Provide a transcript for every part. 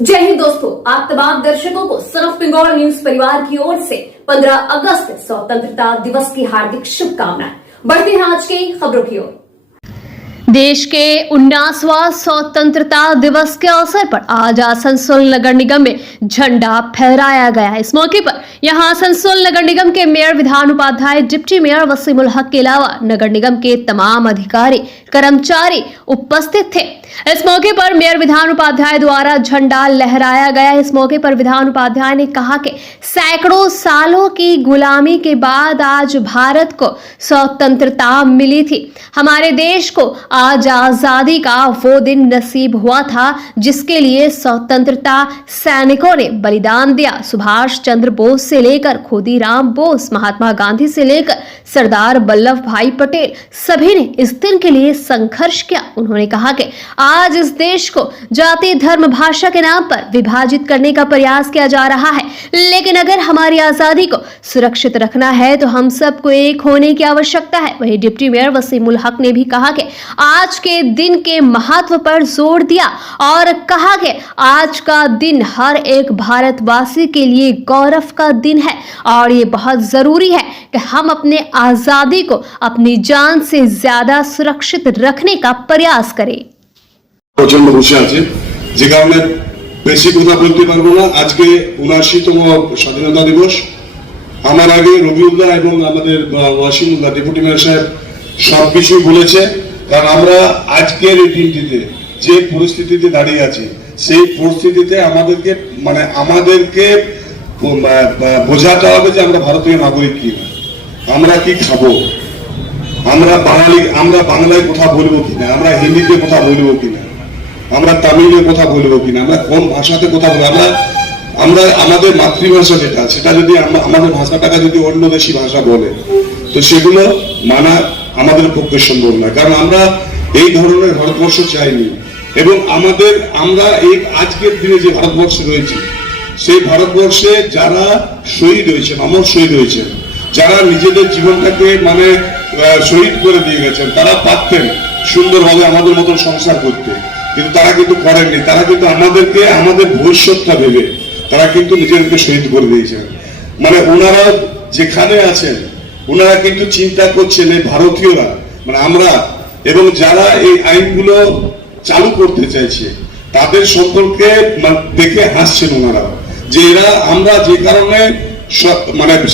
जय हिंद दोस्तों, आप तमाम दर्शकों को सनफ बंगाल न्यूज परिवार की ओर से 15 अगस्त स्वतंत्रता दिवस की हार्दिक शुभकामनाएं। बढ़ते हैं आज की खबरों की ओर। देश के 19वां स्वतंत्रता दिवस के अवसर पर आज आसनसोल नगर निगम में झंडा फहराया गया। इस मौके पर यहां आसनसोल नगर निगम के मेयर विधान उपाध्याय, डिप्टी मेयर वसीमुल हक के अलावा नगर निगम के तमाम अधिकारी कर्मचारी उपस्थित थे। इस मौके पर मेयर विधान उपाध्याय द्वारा झंडा लहराया गया। इस मौके पर विधान उपाध्याय ने कहा कि सैकड़ों सालों की गुलामी के बाद आज भारत को स्वतंत्रता मिली थी। हमारे देश को आज आजादी का वो दिन नसीब हुआ था जिसके लिए स्वतंत्रता सैनिकों ने बलिदान दिया। सुभाष चंद्र बोस से लेकर खुदीराम बोस, महात्मा गांधी से लेकर सरदार वल्लभ भाई पटेल, सभी ने इस दिन के लिए संघर्ष किया। उन्होंने कहा कि आज इस देश को जाति, धर्म, भाषा के नाम पर विभाजित करने का प्रयास किया जा रहा है, लेकिन अगर हमारी आजादी को सुरक्षित रखना है तो हम सबको एक होने की आवश्यकता है। वहीं डिप्टी मेयर वसीमुल हक ने भी कहा कि आज के दिन के महत्व पर जोर दिया और कहा कि आज का दिन हर एक भारतवासी के लिए गौरव का दिन है और ये बहुत जरूरी है कि हम अपने आजादी को अपनी जान से ज्यादा सुरक्षित रखने का प्रयास करें। প্রচন্ড বসে আছে যে কারণে বেশি কথা বলতে পারবো না। আজকে ৭৯তম স্বাধীনতা দিবস। আমার আগে রবিউল্লাহ এবং আমাদের ওয়াসিমুল্লাহ ডেপুটি মেয়র সাহেব সবকিছু বলেছে। কারণ আমরা আজকের এই দিনটিতে যে পরিস্থিতিতে দাঁড়িয়ে আছি সেই পরিস্থিতিতে আমাদেরকে বোঝাতে হবে যে আমরা ভারতীয় নাগরিক কিনা, আমরা কি খাবো, আমরা বাংলায় কথা বলবো কিনা, আমরা হিন্দিতে কথা বলবো কিনা, আমরা তামিলে কথা বলবো কিনা, আমরা কোন ভাষাতে কথা বলবো, আমরা আমাদের মাতৃভাষা যেটা সেটা যদি আমাদের ভাষাটাকে যদি অন্য দেশি ভাষা বলে তো সেগুলো মানা আমাদের পক্ষে সম্ভব না। কারণ আমরা এই ধরনের ভারতবর্ষ চাইনি এবং আমরা এই আজকের দিনে যে ভারতবর্ষে রয়েছি সেই ভারতবর্ষে যারা শহীদ হয়েছেন, অমর শহীদ হয়েছেন, যারা নিজেদের জীবনটাকে শহীদ করে দিয়ে গেছেন, তারা পারতেন সুন্দরভাবে আমাদের মতন সংসার করতে, কিন্তু তারা কিন্তু করেননি। তারা কিন্তু আমাদের ভবিষ্যৎটা ভেবে তারা কিন্তু নিজেদেরকে শহীদ করে দিয়েছেন। ওনারা যেখানে আছেন ওনারা কিন্তু চিন্তা করছেন এই ভারতীয়রা আমরা এবং যারা এই আইনগুলো চালু করতে চাইছে তাদের সম্পর্কে দেখে হাসছেন ওনারা যে আমরা যে কারণে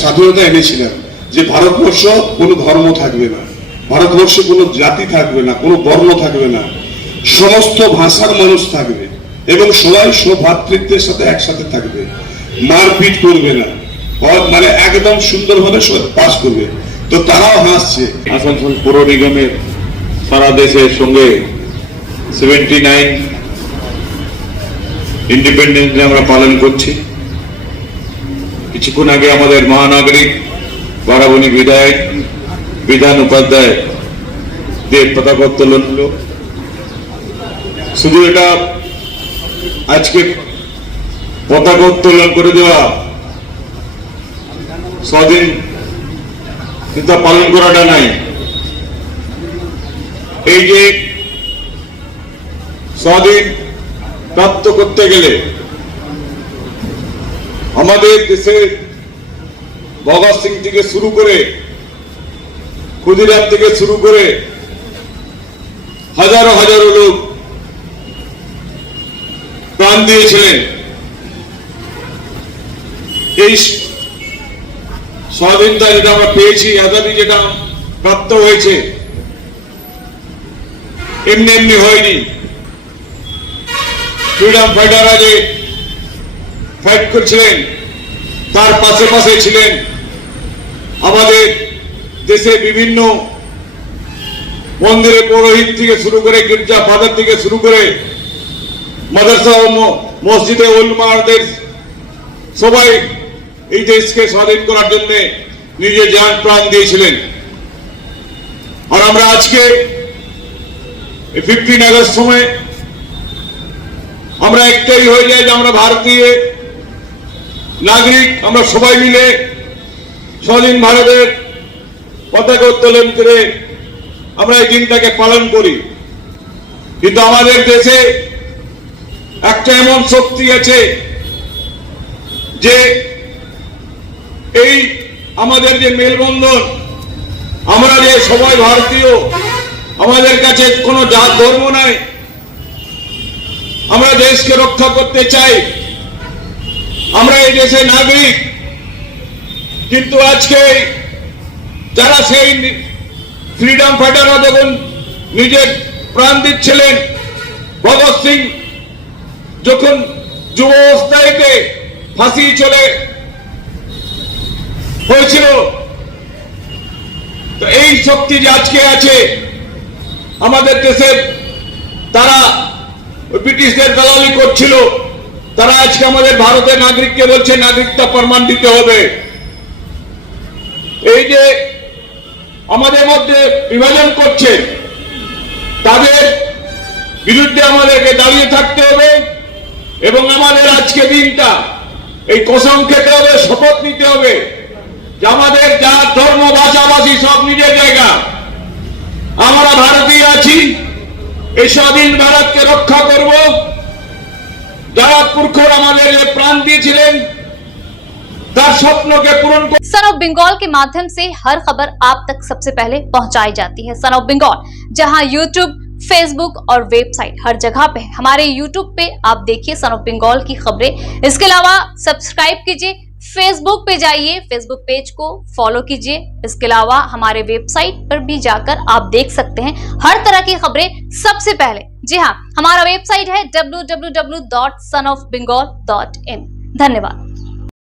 স্বাধীনতা এনেছিলাম যে ভারতবর্ষ কোনো ধর্ম থাকবে না, ভারতবর্ষে কোনো জাতি থাকবে না, কোনো বর্ণ থাকবে না, সমস্ত ভাষার মানুষ থাকবে এবং সবাই সৌভ্রাতৃত্বের সাথে একসাথে থাকবে, মারপিট করবে না, একদম সুন্দরভাবে পাস করবে। তো তারাও হাসছে। আসানসোল পৌর নিগমের সারা দেশের সঙ্গে 79 ইন্ডিপেন্ডেন্স ডে আমরা পালন করছি। কিছুক্ষণ আগে আমাদের মহানাগরিক বারাবণী বিধায়ক বিধান উপাধ্যায় দেব পতাকা উত্তোলন হলো। শুধু এটা আজকে পতাকা উত্তোলন করে দেওয়া, স্বাধীনতা পালন করাটা নাই, এই যে স্বাধীন প্রাপ্ত করতে গেলে আমাদের দেশে ভগৎ সিং থেকে শুরু করে ক্ষুদিরাম থেকে শুরু করে হাজারো হাজারো লোক প্রাণ দিয়েছিলেন। এই স্বাধীনতা যেটা আমরা পেয়েছি, আজাদি যেটা প্রাপ্ত হয়েছে, এমনি এমনি হয়নি। ফ্রিডম ফাইটাররা যে ফাইট করছিলেন তার পাশে পাশে ছিলেন আমাদের দেশে বিভিন্ন মন্দিরে পুরোহিত থেকে শুরু করে, গির্জা ফাদার থেকে শুরু করে, মাদ্রাসা ও মসজিদে উলমাদের সবাই এই দেশকে স্বাধীন করার জন্য নিজের জান প্রাণ দিয়েছিলেন। আর আমরা আজকে 15 আগস্ট সময় আমরা একটাই হয়ে যায় যে আমরা ভারতীয় নাগরিক, আমরা সবাই মিলে স্বাধীন ভারতের পতাকা উত্তোলন করে আমরা এই দিনটাকে পালন করি। কিন্তু আমাদের দেশে একটা এমন শক্তি আছে যে এই আমাদের যে মেলবন্ধন, আমরা যে সবাই ভারতীয়, আমাদের কাছে কোনো জাত ধর্ম নাই, আমরা দেশকে রক্ষা করতে চাই, আমরা এই দেশের নাগরিক। কিন্তু আজকে যারা সেই ফ্রিডম ফাইটাররা যখন নিজের প্রাণ দিচ্ছিলেন, ভগৎ সিং যখন যুব অবস্থায়তে ফাঁসি চলে হয়েছিল, তো এই শক্তি যে আজকে আছে আমাদের দেশের, তারা ব্রিটিশদের দালালি করছিল, তারা আজকে আমাদের ভারতের নাগরিককে বলছে নাগরিকতা প্রমাণ দিতে হবে। এই যে আমাদের মধ্যে বিভাজন করছে, তাদের বিরুদ্ধে আমাদেরকে দাঁড়িয়ে থাকতে হবে এবং আমাদের আজকে দিনটা এই কসম খেতে হবে, শপথ নিতে হবে যে আমাদের জাত ধর্ম ভাষাভাষী সব নিজের জায়গা, আমরা ভারতীয় আছি, এই স্বাধীন ভারতকে রক্ষা করব। যারা পুরখর আমাদের প্রাণ দিয়েছিলেন তার স্বপ্নকে পূরণ। सन ऑफ बंगाल के माध्यम से हर खबर आप तक सबसे पहले पहुंचाई जाती है। सन ऑफ बंगाल जहां यूट्यूब, फेसबुक और वेबसाइट हर जगह पे है। हमारे यूट्यूब पे आप देखिए सन ऑफ बंगाल की खबरें। इसके अलावा सब्सक्राइब कीजिए, फेसबुक पे जाइए, फेसबुक पेज को फॉलो कीजिए। इसके अलावा हमारे वेबसाइट पर भी जाकर आप देख सकते हैं हर तरह की खबरें सबसे पहले। जी हाँ, हमारा वेबसाइट है www.sonofbengal.in। धन्यवाद।